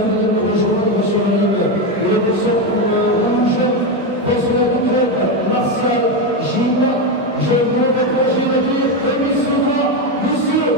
venir nous rejoindre sur la ligne de la descente rouge. Pensionnaire du club, Martial Gilles. Je viens d'approcher la ville et mis sur moi, monsieur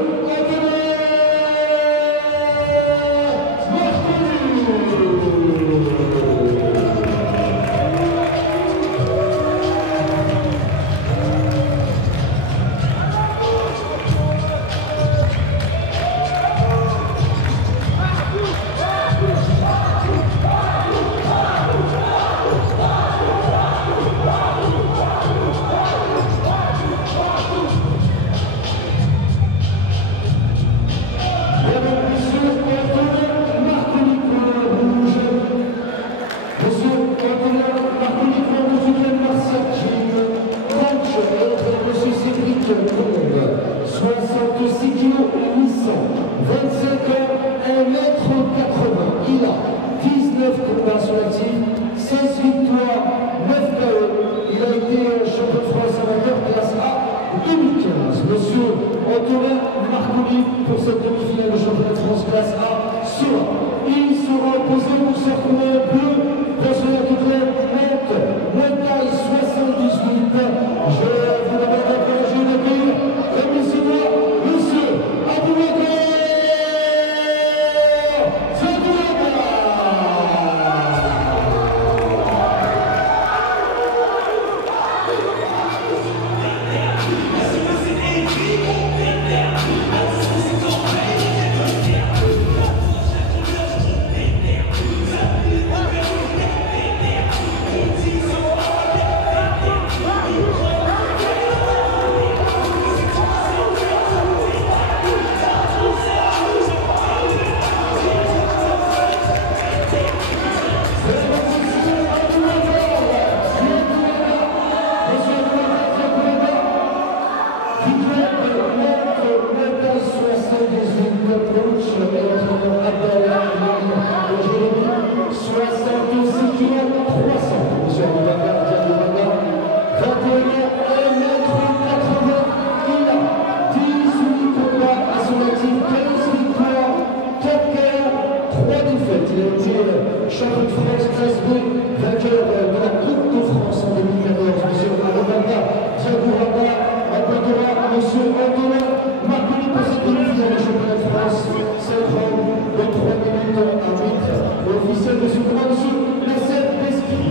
Anthony pour cette demi-finale de championnat de France classe A sur. Il sera opposé pour ce couleur bleu, pensionnaire du club Nantes, Montaille 78. Je vous demande d'encourager le dire, comme il se doit, monsieur Aboubacar Zagoura. Champion de France classe B, vainqueur de la Coupe de France en 2014, monsieur Aboubacar Zagoura, apportera monsieur Antonin Marconi pour cette demi-finale du championnat de France, 5 rounds de 3 minutes à 8. Officiel de secours, monsieur Nasser Besky.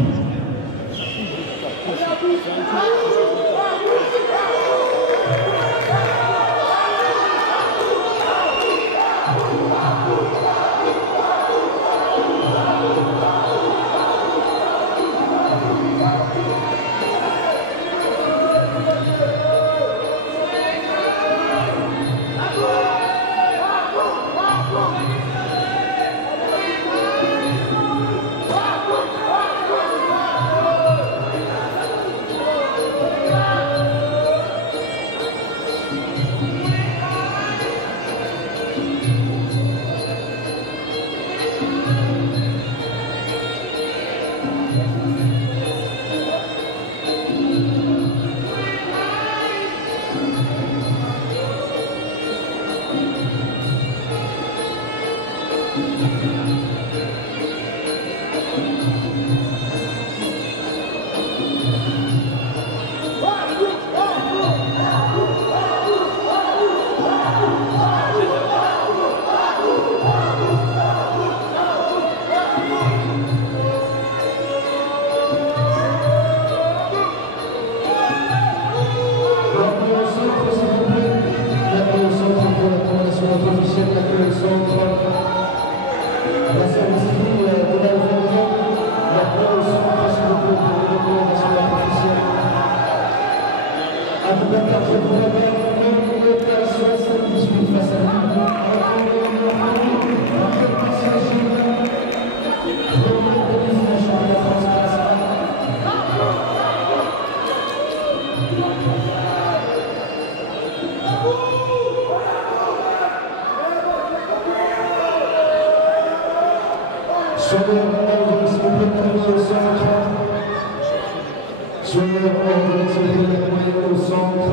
Au centre.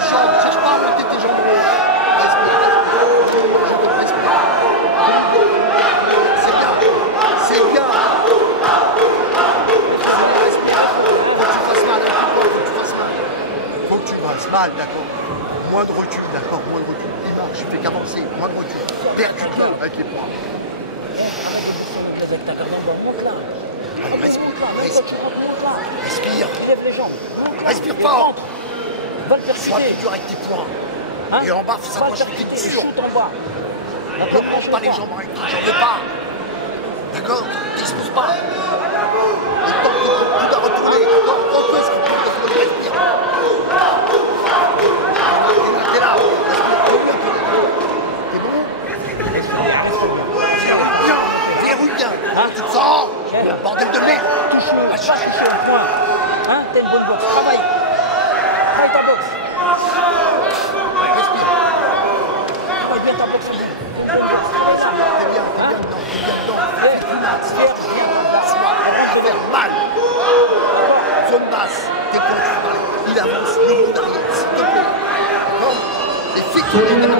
chambre, cherche pas à monter tes jambes. Respire. C'est bien. C'est bien. Respire. Faut que tu fasses mal, d'accord. Moins de recul, d'accord. Moins de recul. Démarche, je fais qu'avancer. Moins de recul. Perds du temps avec les points. Respire. Respire fort. Sois plus dur avec tes points. Et en bas, ça doit chuter dur. Ne mange pas les jambes avec toi, j'en veux pas. D'accord? T'exposes pas. Le temps que tu dois retourner. Encore un peu, ce qu'il faut retourner, respire. T'es là. T'es bon? Verrouille bien. Tu te sens? Bordel de merde. Touche-le. Va chercher le point. Hein? T'as une bonne boxe. Travaille ta boxe. Respire. Travaille bien ta boxe. T'es bien dedans. Sois à faire mal. Zone basse. T'es con, tu parles. Il avance, le monde arrive, s'il te plaît. D'accord? Les filles qui viennent de la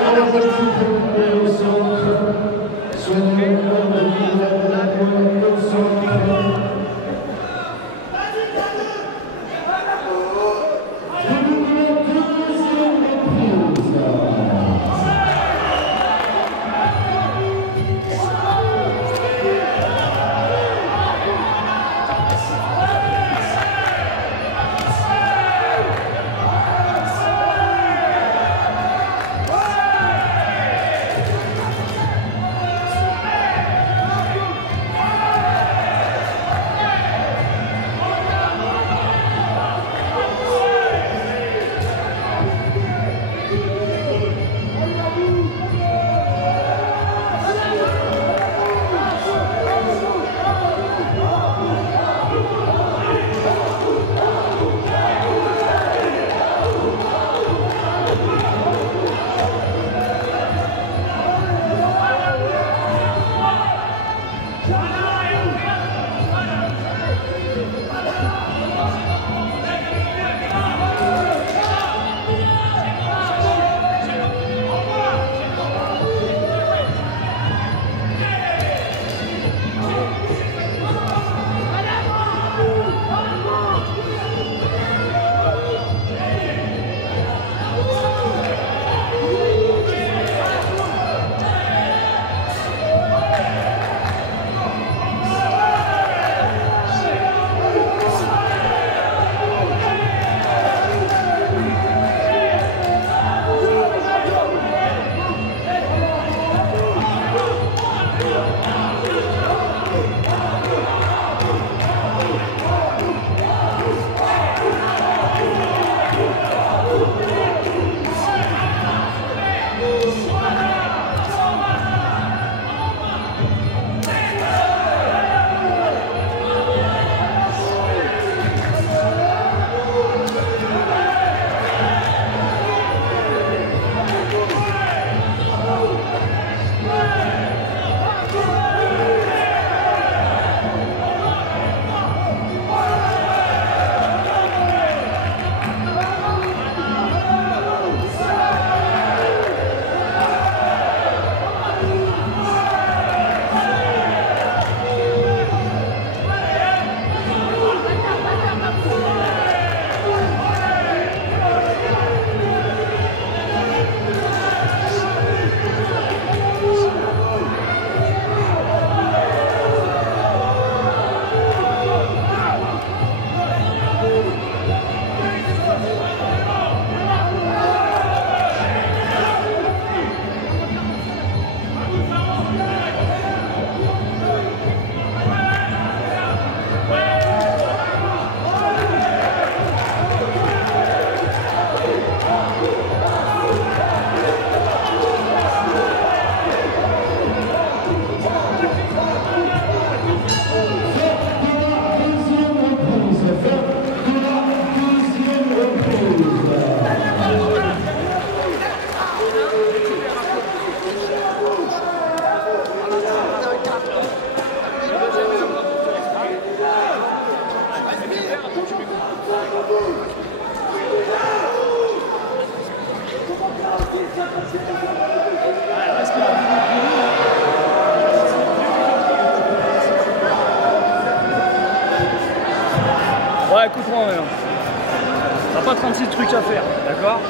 pas 36 trucs à faire, d'accord?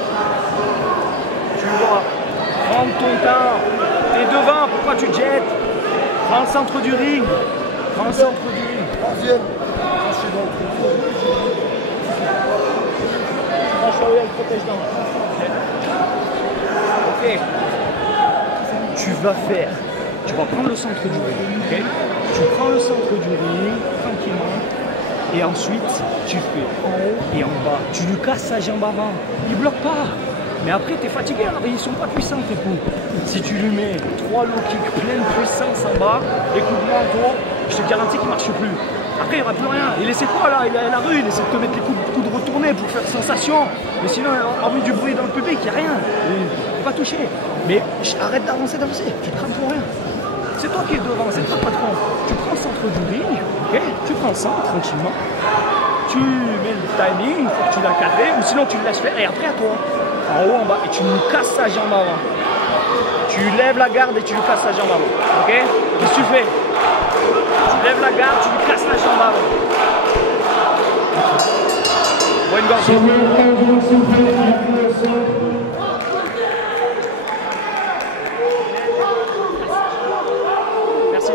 Tu vois, prends ton temps. T'es devant, pourquoi tu te jettes? Prends le centre du ring. Prends le centre du ring. Troisième. Elle protège dans. Ok. Tu vas faire. Tu vas prendre le centre du ring. Ok. Tu prends le centre du ring tranquillement. Et ensuite, tu fais en haut et en bas. Tu lui casses sa jambe avant. Il bloque pas. Mais après, tu es fatigué. Alors, ils sont pas puissants, tes coups. Si tu lui mets 3 low kicks pleine puissance en bas, les coups de menton, je te garantis qu'il ne marche plus. Après, il n'y aura plus rien. Il essaie quoi là? Il est à la rue, il essaie de te mettre les coups de retourner pour faire sensation. Mais sinon, hormis du bruit dans le public, il n'y a rien. Il n'est pas touché. Mais arrête d'avancer. Tu te crames pour rien. C'est toi qui es devant, c'est toi le patron. Tu prends le centre du ring, ok? Tu prends le centre tranquillement. Tu mets le timing, une fois que tu l'as cadré, ou sinon tu le laisses faire. Et après à toi, en haut, en bas, et tu lui casses sa jambe avant. Tu lèves la garde et tu lui casses sa jambe avant. Ok? Qu'est-ce que tu fais? Tu lèves la garde, tu lui casses la jambe avant. Bon, une gorgée. Merci.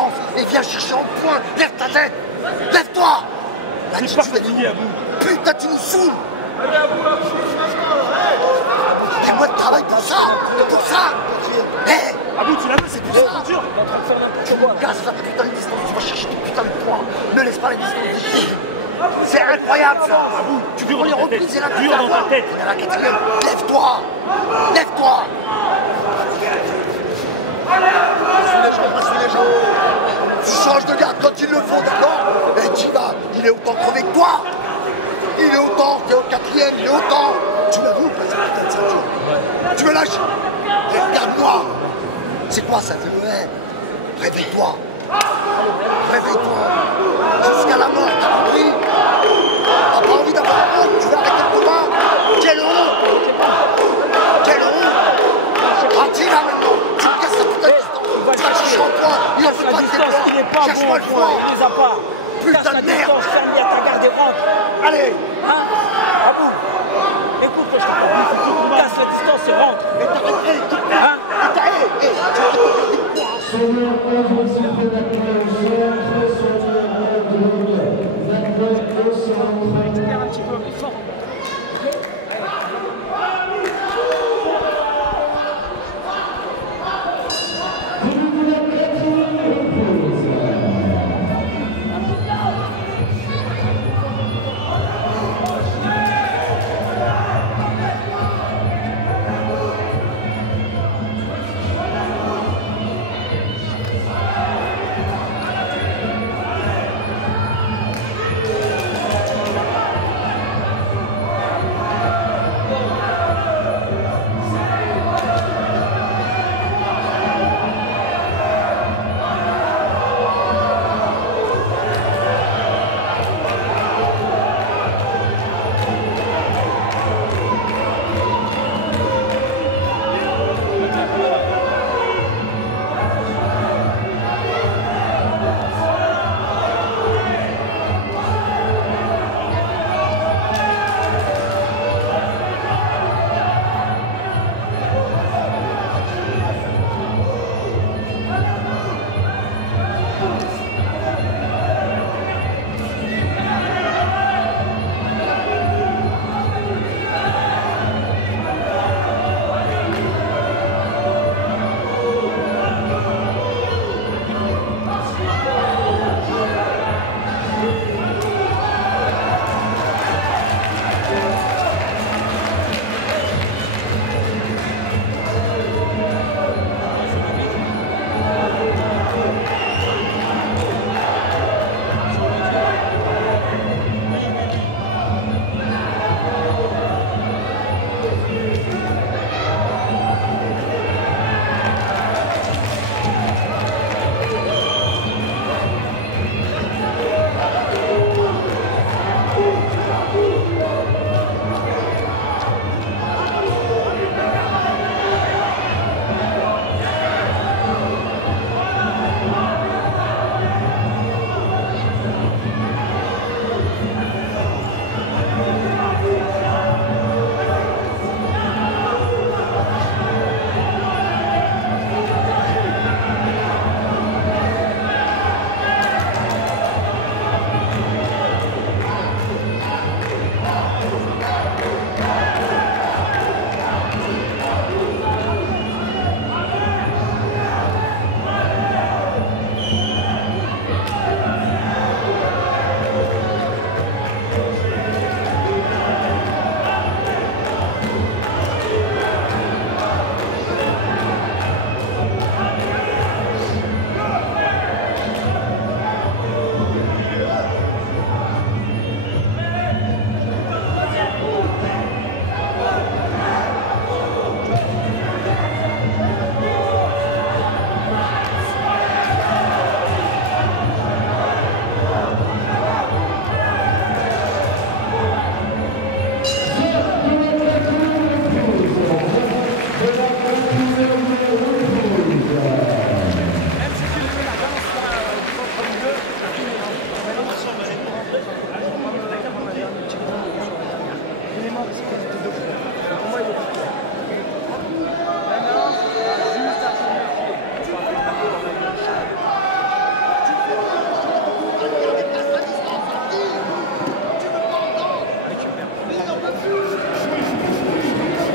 avance et viens chercher en point. Lève ta tête. Lève-toi. Là, C'est tu pas fais fatigué à bout. Putain, tu nous saoules. Des mois de travail pour ça. Pour ça. Hé, À bout, tu l'as vu, c'est pour il est ça. trop dur. Tu casses la putain de distance. Tu vas chercher ton putain de points. Ne laisse pas la distance. C'est incroyable ça. À bout, tu On les dur dans ta reprise tête. et là tu Dur vas dans voir. ta tête. On est à la quatrième. Lève-toi. Lève-toi. Suis les gens. Tu changes de garde quand il le faut, d'accord? Et tu vas. Il est autant crevé que toi. Il est autant, t'es au quatrième, il est autant. Tu m'as vu ou pas cette putain de ceinture? Tu me lâches? Et regarde-moi. C'est quoi ça? Ouais. Réveille-toi. Réveille-toi. Jusqu'à la mort, t'as compris? T'as pas envie d'avoir honte, tu veux arrêter le combat? Quelle honte! Quelle honte! Ah, tu là maintenant! Tu me casses la putain de distance! Tu vas chercher en point! Il en fait pas de tes distance, il n'est pas points! Cherche-moi bon, le point! il les a pas. Putain de merde! Fermier, t'as gardé rentre. Allez! Hein? À bout. Écoute, je te casse la distance et rentre. Mais t'arrêtes! Hein? Seigneur, œuvre s'il la clé, Récupère un petit peu. Fort.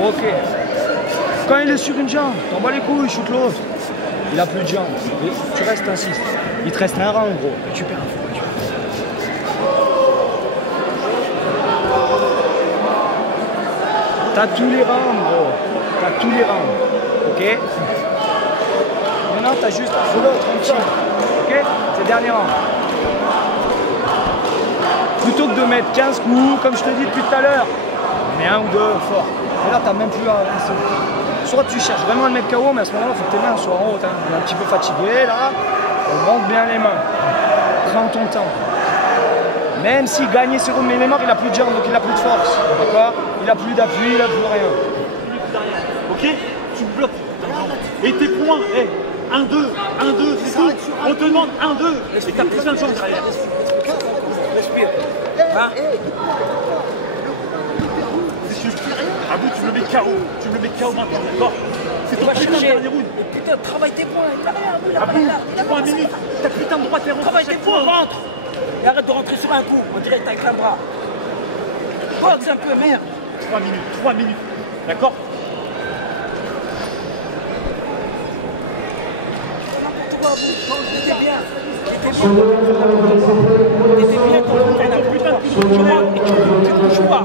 Ok. Quand il est sur une jambe, t'en bats les couilles, shoot l'autre. Il a plus de jambes. Tu restes ainsi. Il te reste un round, gros. Et tu perds. T'as tous les rounds, gros. T'as tous les rounds. Ok? Maintenant, t'as juste à follow tranquille. Ok? C'est le dernier round. Plutôt que de mettre 15 coups, comme je te dis depuis tout à l'heure, mais un ou deux fort. Et là, t'as même plus à avancer. Soit tu cherches vraiment à le mettre KO, mais à ce moment-là, il faut que tes mains soient en haut. Hein. On est un petit peu fatigué, là. On monte bien les mains. Prends ton temps. Même si gagner ses rounds, mais les morts, il n'a plus de jambes, donc il n'a plus de force. D'accord? Il n'a plus d'appui, il n'a plus rien. Ok? Tu bloques. Et tes points, 1-2, 1-2, c'est tout. On te demande 1-2. Et t'as plus de chance derrière. Respire. Hein? À bout, tu me le mets KO. Tu me le mets KO maintenant, d'accord? C'est ton putain de dernier round. Putain, travaille tes points. À bout, tu prends 1 minute. T'as putain de droit terreau. Travaille tes points, rentre. Et arrête de rentrer sur un coup. On dirait que t'as avec un bras. Boxe un peu, merde. 3 minutes. D'accord? T'étais bien. T'étais bien quand tu as putain de coup de droit et tu ne bouges pas.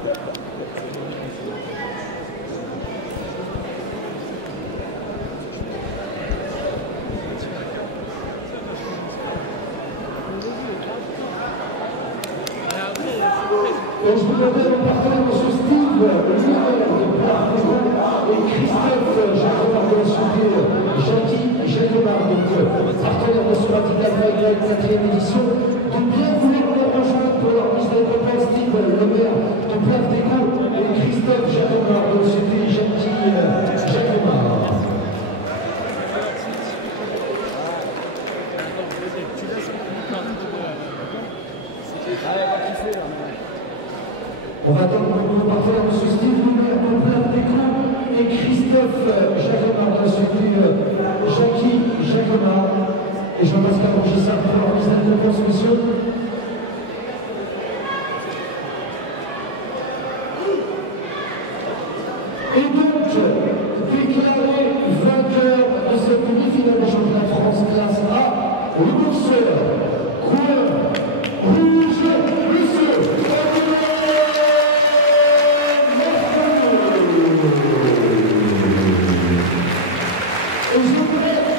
Et je vous demande mon partenaire, M. Steve, le leader de Plargo, et Christophe, Jacquemart de la Soupir, Jackie Jacquemart, donc partenaire de ce Radical Fight Night 4e édition, de bien vouloir les rejoindre pour leur mise de récompense. Steve, le maire de Plargo, et Christophe Jacquemart, donc c'était Jackie Jacquemart. On va attendre notre partenaire, M. Steve Lumière, de Plave Déco, et Christophe Jacquemart, ensuite Jackie Jacquemart, et Jean-Pascal Rogissard pour leur mise de récompense, monsieur. Et donc, déclaré vainqueur de cette demi-finale de championnat de France classe A, le boxeur, coureur, rouge, monsieur. Et je voudrais